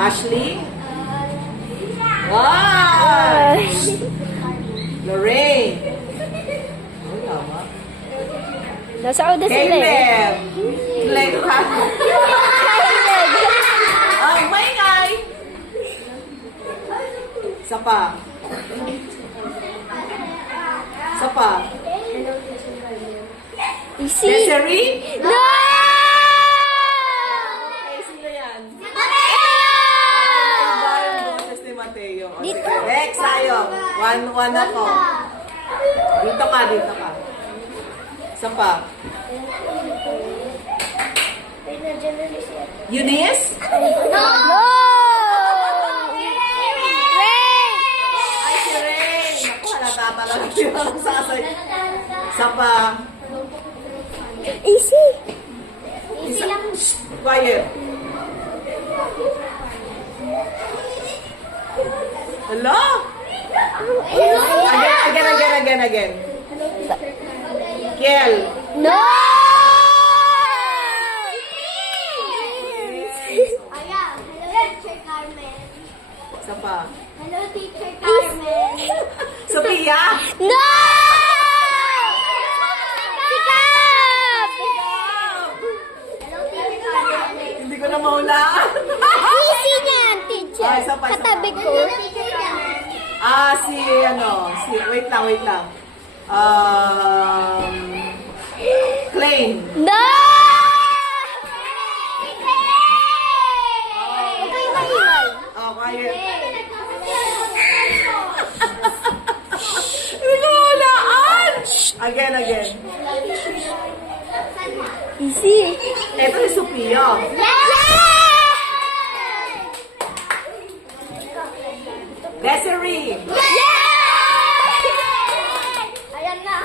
Ashley? Wow! Lorraine? Oh, tama. Nasa oda sila eh. Caleb! Caleb! Oh, maingay! Isa pa. Isa pa. Easy. Desiree? No! Okay, sino yan? Boses ni Mateo. Dito. Next, tayo. One ako. Dito ka, dito ka. Isa pa. Eunice? No! Ray! Ay, si Ray. Naku, halata talaga yung sasay. Isa pa. Easy. Isa. Quiet. Hello? Again. Kiel. No! Aya, hello Teacher Carmen. Isa pa. Hello Teacher Carmen. Sophia? No! Sikap! Hello Teacher Carmen. Hindi ko na mahulaan. Easy niyan, teacher. Ay, isa pa. Katabi ko. Hello Teacher Carmen. Wait lang. Klein. No! Oh, quiet. Hindi ko mahulaan. Again. Easy. Ito si Sophia. Desiree. Ayan na.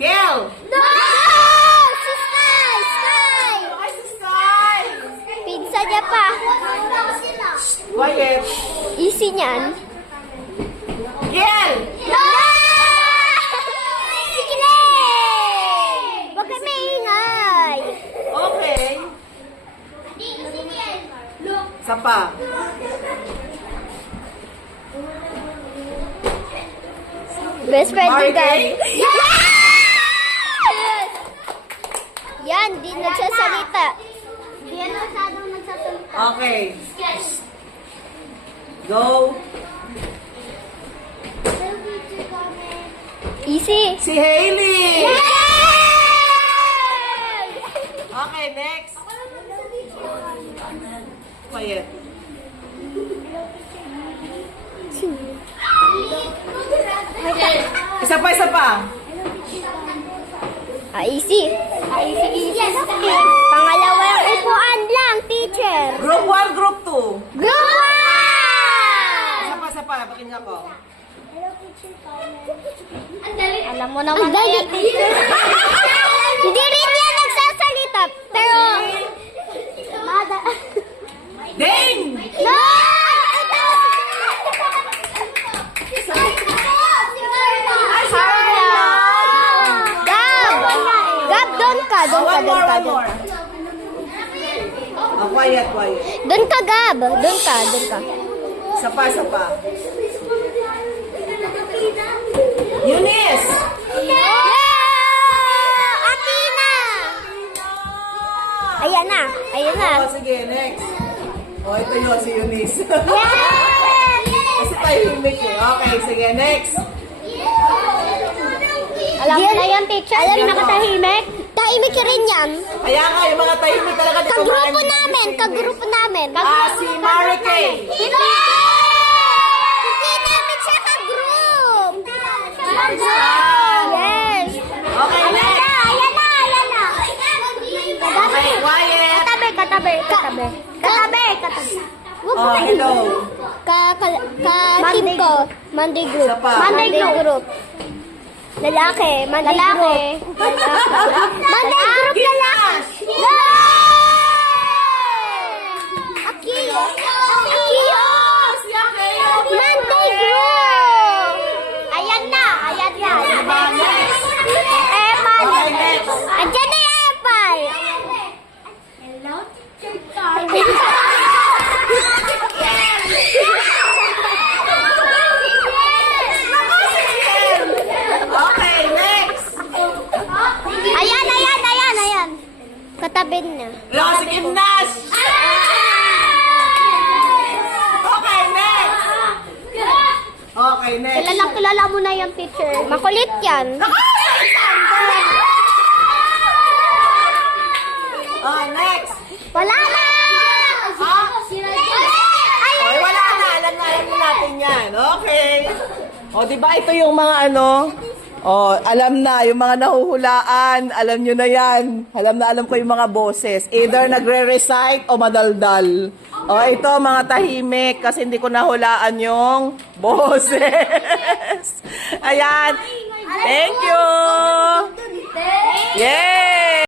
Kiel. No! Si Sky! Sky! Ay, si Sky. Pizza niya pa. Quiet. Easy niyan. Kiel. No! Sige na! Huwag kayo maingay. Okay. Isa pa. Best friend ni Marky? Guy. Yes! Yan, di nagsasalita. Hindi yan masyadong nagsasalita. Okay. Go. Hello Teacher Carmen. Easy. Si Hailey. Yes! Okay, next. Quiet. Isa pa. Easy. Easy. Pangalawang upuan lang, teacher. Group 1, Group 2. Group 1! Isa pa. Pakinggan ko. Hello Teacher Carmen. Ang dali. Alam mo naman kaya, teacher. Hindi rin yan nagsasalita, pero... Mada. Ding! No! Gab, doon ka. One more. Quiet. Doon ka, Gab. Doon ka. Isa pa. Eunice! Atina! Ayan na. Oh, sige, next. Oh, ito yun, si Eunice. Yes! Kasi tahimik eh. Okay, sige, next. Alam mo na yan, teacher. Alam na katahimik. Tahimik rin yan. Kaya nga, yung mga tahimik talaga dito. Kagrupo namin. Si Mary Kay. Hindi namin siya kagroup. Yes. Okay, next. Ayan na. Okay, quiet. Katabi. Oh, hello. Team ko. Monday group. Isa pa. Monday group. Lalaki. Monday group. Monday group lalaki. Akiyo. Monday group. Ayan na. Epal. Okay, next. Andiyan na yung epal. Hello Teacher Carmen. Tita Ben na. Rosie Gimnas! Okay, next! Okay, next. Kilala mo na yung teacher. Makulit yan. Oh, next! Wala na! Okay, wala na. Alam na natin yan. Okay. O, di ba ito yung mga ano? O, alam na. Yung mga nahuhulaan. Alam nyo na yan. Alam ko yung mga boses. Either nagre-recite o madaldal. O, ito mga tahimik kasi hindi ko nahulaan yung boses. Ayan. Thank you. Yay!